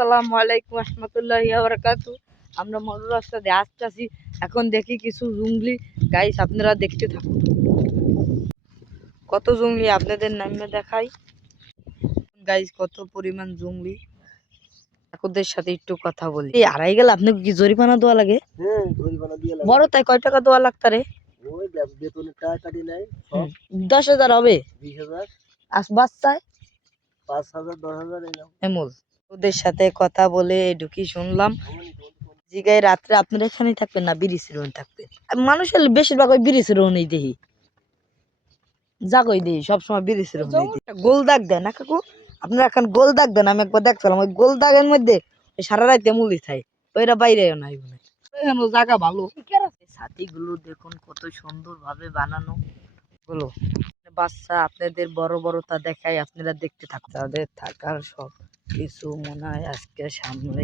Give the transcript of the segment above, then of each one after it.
আসসালামু আলাইকুম রহমতুল্লাহি ওয়া বারাকাতু। আমরা মরু রাস্তা দিয়ে আসতেছি, এখন দেখি কিছু জঙ্গলি। গাইস আপনারা দেখতে থাকুন, কত জঙ্গলি আপনাদের নামে দেখাই। গাইস কত পরিমাণ জঙ্গলি, ওদের সাথে একটু কথা বলি। এই হারাই গেলে আপনাকে কি জরিমানা দেওয়া লাগে? হ্যাঁ, জরিমানা দিয়ে লাগে। বড় তাই কয় টাকা দেওয়া লাগতারে? ওই বেতনের টাকা কাটি নেয় সব। 10,000 হবে? 20,000, আস বাচ্চায় 5,000, 10,000 এরকম। এমন ওদের সাথে কথা বলে ঢুকি শুনলাম জিগায় রাত্রে আপনারা এখানেই থাকবেন না ব্রিজের ওখানে থাকবেন। মানুষের বেশিরভাগ ওই ব্রিজের ওখানেই দেখি, জাগই দিই সবসময় ব্রিজের ওখানে গোল দাগ দেয় না কাকু? আপনারা এখন গোল দাগ দেন, আমি একবার দেখছিলাম ওই গোল দাগের মধ্যে সারা রাতে মুলি খাই, ওইটা বাইরে নাই জায়গা ভালো। ছাতি গুলো দেখুন কত সুন্দর ভাবে বানানো গুলো। বাচ্চা আপনাদের বড় বড়টা দেখাই, আপনারা দেখতে থাকুন। তাদের থাকার সব কিছু মনে হয় আজকে সামনে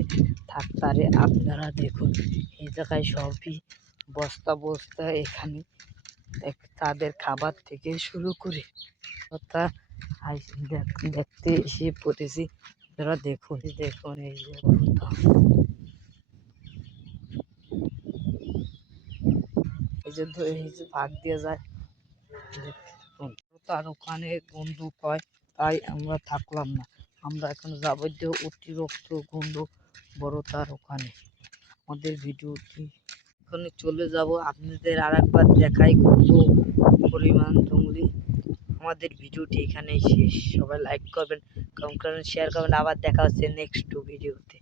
থাকতারে। আপনারা দেখুন এই জায়গায় সবই বস্তা বস্তা, এখানে তাদের খাবার থেকে শুরু করে কথা দেখতে এসে পড়েছি। আপনারা দেখুন দেখুন এই যে এই যে ভাগ দিয়ে যায় তার ওখানে বন্দুক হয়, তাই আমরা থাকলাম না। আমরা এখন যাবতীয় অতিরিক্ত গন্ধ বড় তার ওখানে। আমাদের ভিডিওটি ওখানে চলে যাব, আপনাদের আর একবার দেখাই কত পরিমাণ জঙ্গলি। আমাদের ভিডিওটি এখানেই শেষ। সবাই লাইক করবেন, কমেন্ট করবেন, শেয়ার করবেন। আবার দেখা হচ্ছে নেক্সট ভিডিওতে।